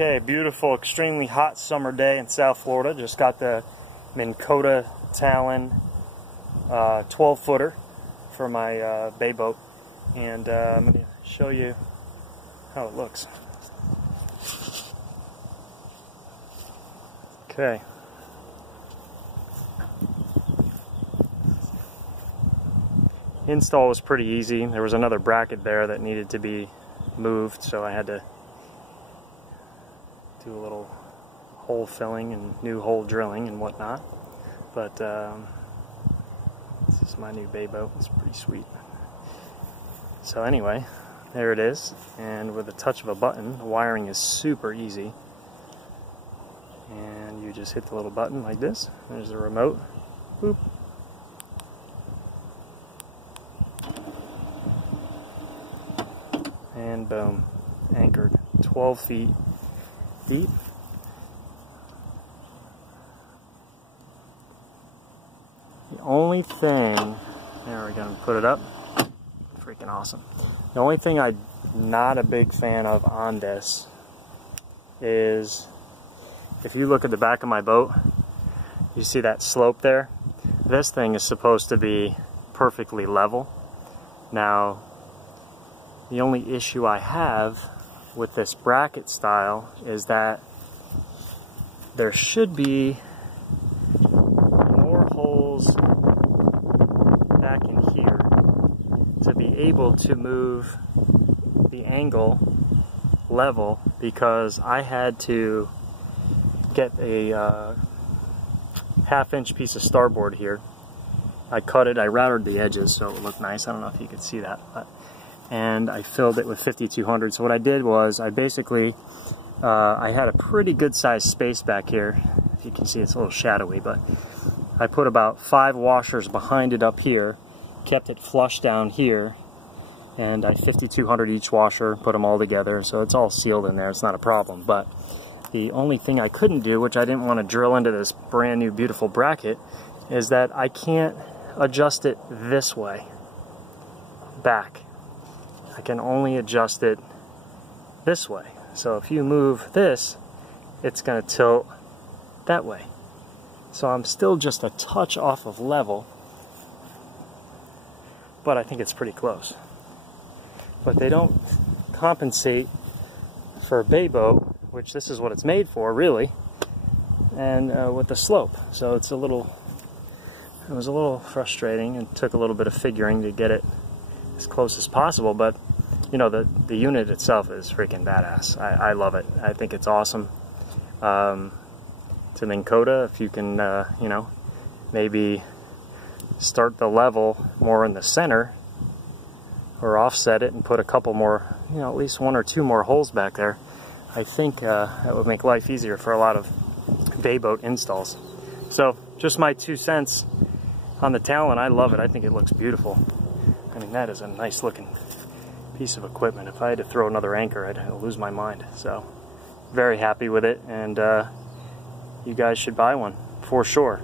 Okay, beautiful, extremely hot summer day in South Florida. Just got the Minn Kota talon 12-footer for my bay boat, and I'm going to show you how it looks. Okay. Install was pretty easy. There was another bracket there that needed to be moved, so I had to do a little hole filling and new hole drilling and whatnot. But this is my new bay boat. It's pretty sweet. So anyway, there it is, and with a touch of a button, the wiring is super easy. And you just hit the little button like this. There's the remote. Boop. And boom, anchored 12 feet deep. The only thing, there we go, put it up. Freaking awesome. The only thing I'm not a big fan of on this is, if you look at the back of my boat, you see that slope there? This thing is supposed to be perfectly level. Now, the only issue I have with this bracket style is that there should be more holes back in here to be able to move the angle level, because I had to get a half-inch piece of starboard here. I cut it, I routed the edges so it would look nice. I don't know if you could see that, and I filled it with 5200. So what I did was I basically I had a pretty good sized space back here. If you can see, it's a little shadowy, but I put about 5 washers behind it up here, kept it flush down here, and I 5200 each washer, put them all together, so it's all sealed in there. It's not a problem. But the only thing I couldn't do, which I didn't want to drill into this brand new beautiful bracket, is that I can't adjust it this way back. I can only adjust it this way. So if you move this, it's going to tilt that way. So I'm still just a touch off of level, but I think it's pretty close. But they don't compensate for a bay boat, which this is what it's made for, really, and with the slope. So it's it was a little frustrating, and took a little bit of figuring to get it as close as possible, but you know, the unit itself is freaking badass. I love it. I think it's awesome. To Minn Kota, if you can, you know, maybe start the level more in the center, or offset it and put a couple more, you know, at least 1 or 2 more holes back there, I think that would make life easier for a lot of bay boat installs. So, just my 2 cents on the talon. I love it. I think it looks beautiful. I mean, that is a nice looking piece of equipment. If I had to throw another anchor, I'd lose my mind. So, very happy with it, and you guys should buy one for sure.